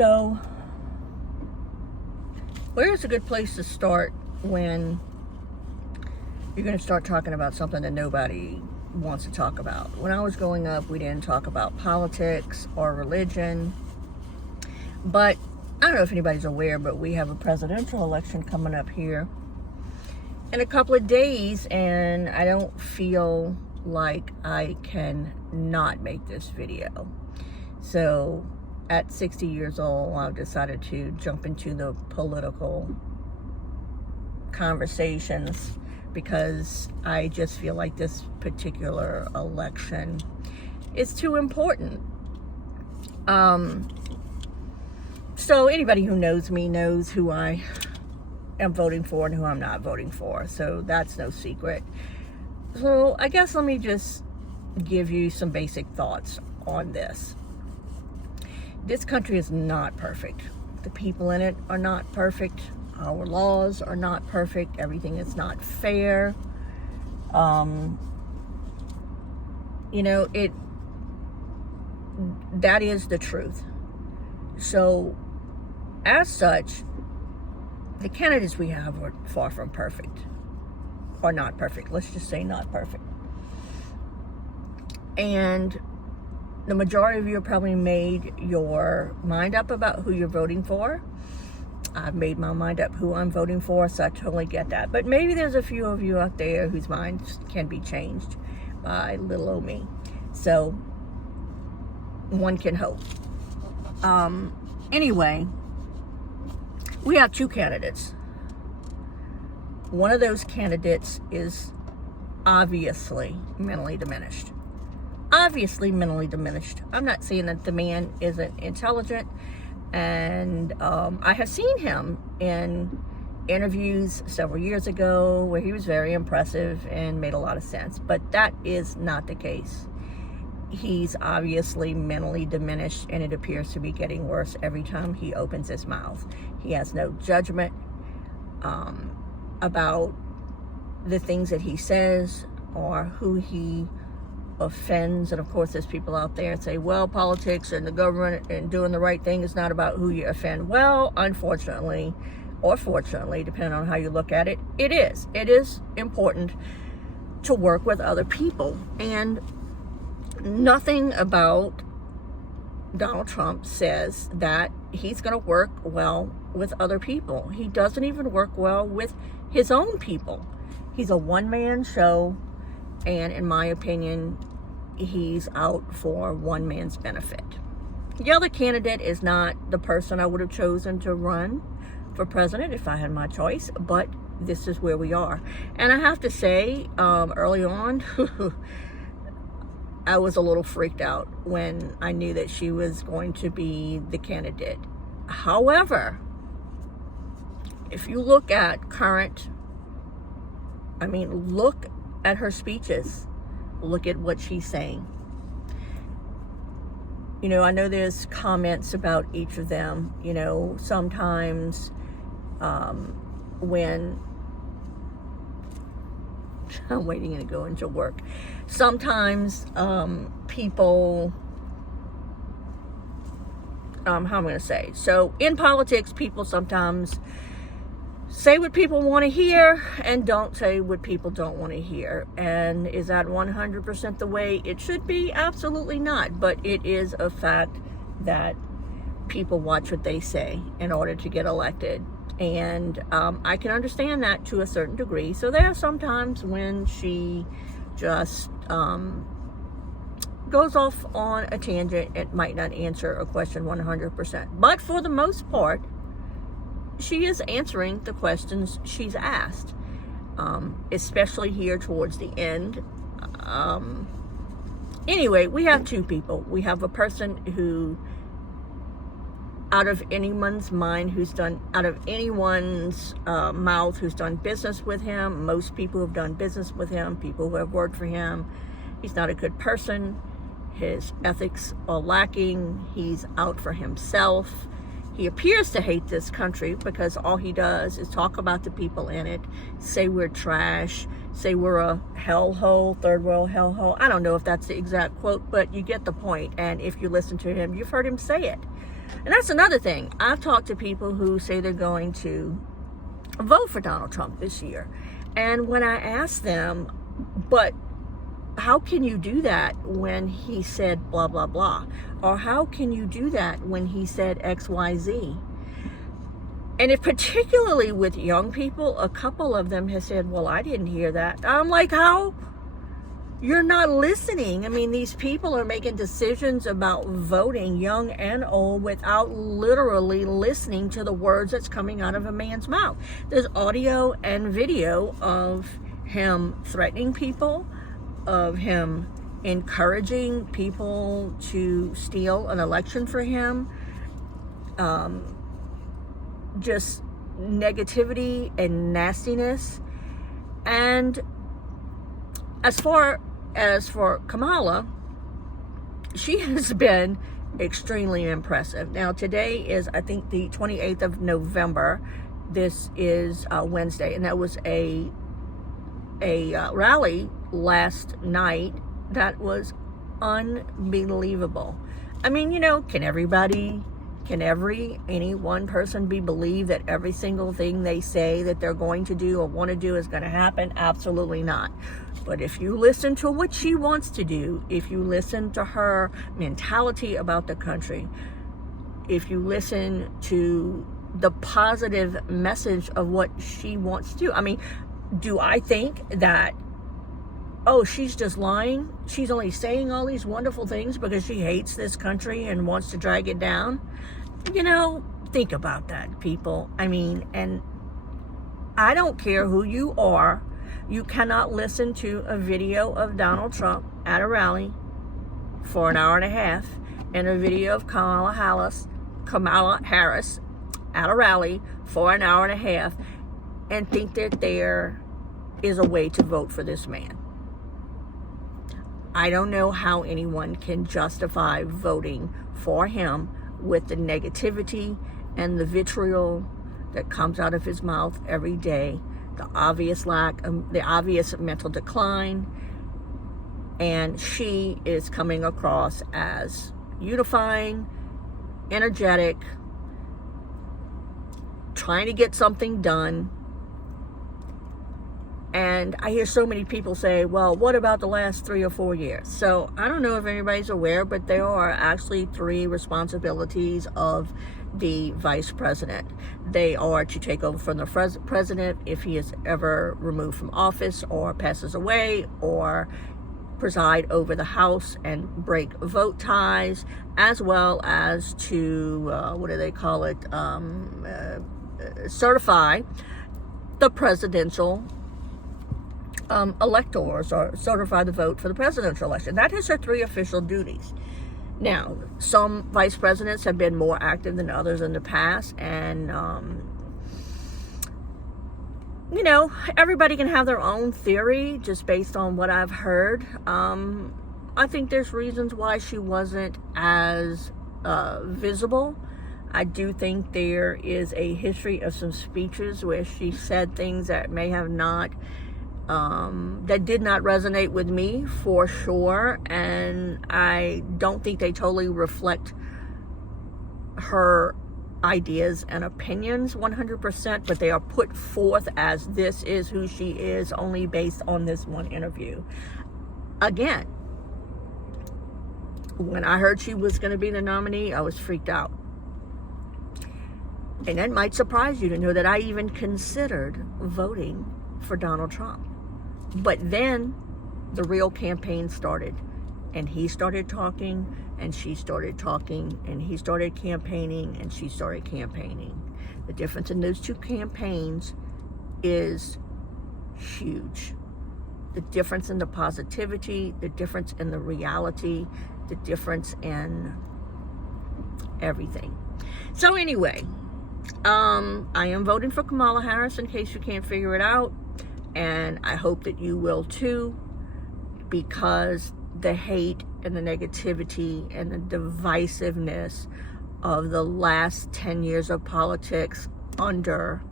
So, where's a good place to start when you're going to start talking about something that nobody wants to talk about? When I was growing up, we didn't talk about politics or religion. But I don't know if anybody's aware, but we have a presidential election coming up here in a couple of days, and I don't feel like I can not make this video. So at 60 years old, I've decided to jump into the political conversations because I just feel like this particular election is too important. So anybody who knows me knows who I am voting for and who I'm not voting for. So that's no secret. So I guess let me just give you some basic thoughts on this. This country is not perfect. The people in it are not perfect. Our laws are not perfect. Everything is not fair. That is the truth. So, as such, the candidates we have are far from perfect. Or not perfect. Let's just say not perfect. And the majority of you have probably made your mind up about who you're voting for. I've made my mind up who I'm voting for, so I totally get that. But maybe there's a few of you out there whose minds can be changed by little old me. So, one can hope. Anyway, we have two candidates. One of those candidates is obviously mentally diminished. Obviously mentally diminished. I'm not saying that the man isn't intelligent, and I have seen him in interviews several years ago where he was very impressive and made a lot of sense, but that is not the case. He's obviously mentally diminished, and it appears to be getting worse every time he opens his mouth. He has no judgment about the things that he says or who he offends. And of course, there's people out there that say, well, politics and the government and doing the right thing is not about who you offend. Well, unfortunately, or fortunately, depending on how you look at it, it is. It is important to work with other people. And nothing about Donald Trump says that he's going to work well with other people. He doesn't even work well with his own people. He's a one-man show, and in my opinion, he's out for one man's benefit. The other candidate is not the person I would have chosen to run for president if I had my choice, but this is where we are. And I have to say, early on, I was a little freaked out when I knew that she was going to be the candidate. However, if you look at look at her speeches, look at what she's saying. I know there's comments about each of them. Sometimes when I'm waiting to go into work. Sometimes people, how am I going to say? So in politics, people sometimes say what people want to hear and don't say what people don't want to hear. And is that 100% the way it should be? Absolutely not. But it is a fact that people watch what they say in order to get elected. And I can understand that to a certain degree. So there are some times when she just goes off on a tangent. It might not answer a question 100%. But for the most part, she is answering the questions she's asked, especially here towards the end. Anyway, we have two people. We have a person who, out of anyone's mind, out of anyone's mouth who's done business with him. Most people who've done business with him, people who have worked for him, he's not a good person. His ethics are lacking. He's out for himself. He appears to hate this country because all he does is talk about the people in it, say we're trash, say we're a hellhole, third world hellhole. I don't know if that's the exact quote, but you get the point. And if you listen to him, you've heard him say it. And that's another thing. I've talked to people who say they're going to vote for Donald Trump this year. And when I ask them, but how can you do that when he said blah, blah, blah? Or how can you do that when he said X, Y, Z? And if particularly with young people, a couple of them have said, well, I didn't hear that. I'm like, how? You're not listening. I mean, these people are making decisions about voting, young and old, without literally listening to the words that's coming out of a man's mouth. There's audio and video of him threatening people, of him encouraging people to steal an election for him, just negativity and nastiness. And as for Kamala, she has been extremely impressive. Now, today is, I think, the 28th of November. This is Wednesday, and that was a rally last night that was unbelievable. I mean, can any one person be believed that every single thing they say that they're going to do or want to do is going to happen? Absolutely not. But if you listen to what she wants to do, if you listen to her mentality about the country, if you listen to the positive message of what she wants to do, I mean, do I think that, oh, she's just lying? She's only saying all these wonderful things because she hates this country and wants to drag it down? Think about that, people. I mean, and I don't care who you are. You cannot listen to a video of Donald Trump at a rally for an hour and a half and a video of Kamala Harris at a rally for an hour and a half and think that there is a way to vote for this man. I don't know how anyone can justify voting for him with the negativity and the vitriol that comes out of his mouth every day, the obvious mental decline, and she is coming across as unifying, energetic, trying to get something done. And I hear so many people say, well, what about the last 3 or 4 years? So I don't know if anybody's aware, but there are actually 3 responsibilities of the vice president. They are to take over from the president if he is ever removed from office or passes away, or preside over the House and break vote ties, as well as to, certify the presidential electors, or certify the vote for the presidential election. That is her 3 official duties. Now, some vice presidents have been more active than others in the past, and everybody can have their own theory just based on what I've heard. I think there's reasons why she wasn't as visible. I do think there is a history of some speeches where she said things that may have not that did not resonate with me, for sure, and I don't think they totally reflect her ideas and opinions 100%, but they are put forth as this is who she is, only based on this one interview. Again, when I heard she was going to be the nominee, I was freaked out. And that might surprise you to know that I even considered voting for Donald Trump. But then the real campaign started, and he started talking, and she started talking, and he started campaigning, and she started campaigning. The difference in those 2 campaigns is huge. The difference in the positivity, the difference in the reality, the difference in everything. So anyway, I am voting for Kamala Harris, in case you can't figure it out. And I hope that you will too, because the hate and the negativity and the divisiveness of the last 10 years of politics under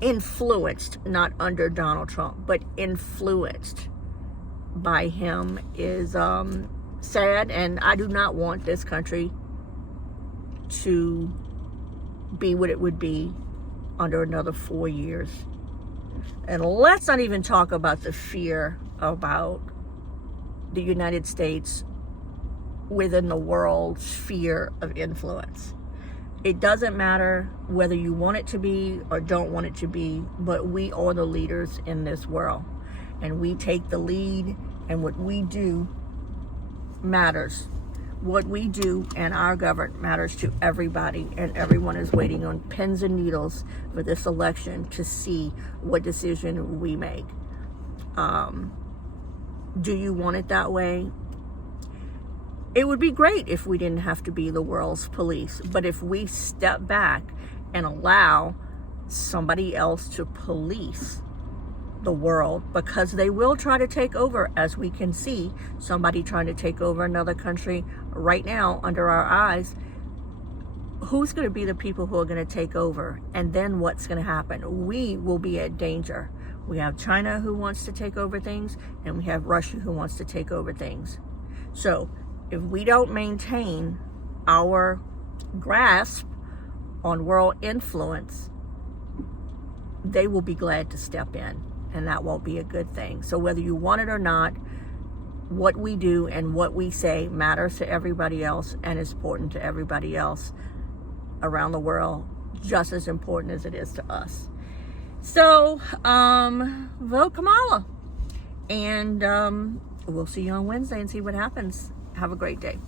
influenced, not under Donald Trump, but influenced by him is sad. And I do not want this country to be what it would be under another 4 years. And let's not even talk about the fear about the United States within the world's sphere of influence. It doesn't matter whether you want it to be or don't want it to be, but we are the leaders in this world. And we take the lead, and what we do matters. What we do and our government matters to everybody, and everyone is waiting on pins and needles for this election to see what decision we make. Do you want it that way? It would be great if we didn't have to be the world's police, but if we step back and allow somebody else to police the world, because they will try to take over, as we can see somebody trying to take over another country right now under our eyes. Who's going to be the people who are going to take over? And then what's going to happen? We will be at danger. We have China who wants to take over things, and we have Russia who wants to take over things. So if we don't maintain our grasp on world influence, they will be glad to step in, and that won't be a good thing. So whether you want it or not, what we do and what we say matters to everybody else and is important to everybody else around the world, just as important as it is to us. So vote Kamala, and we'll see you on Wednesday and see what happens. Have a great day.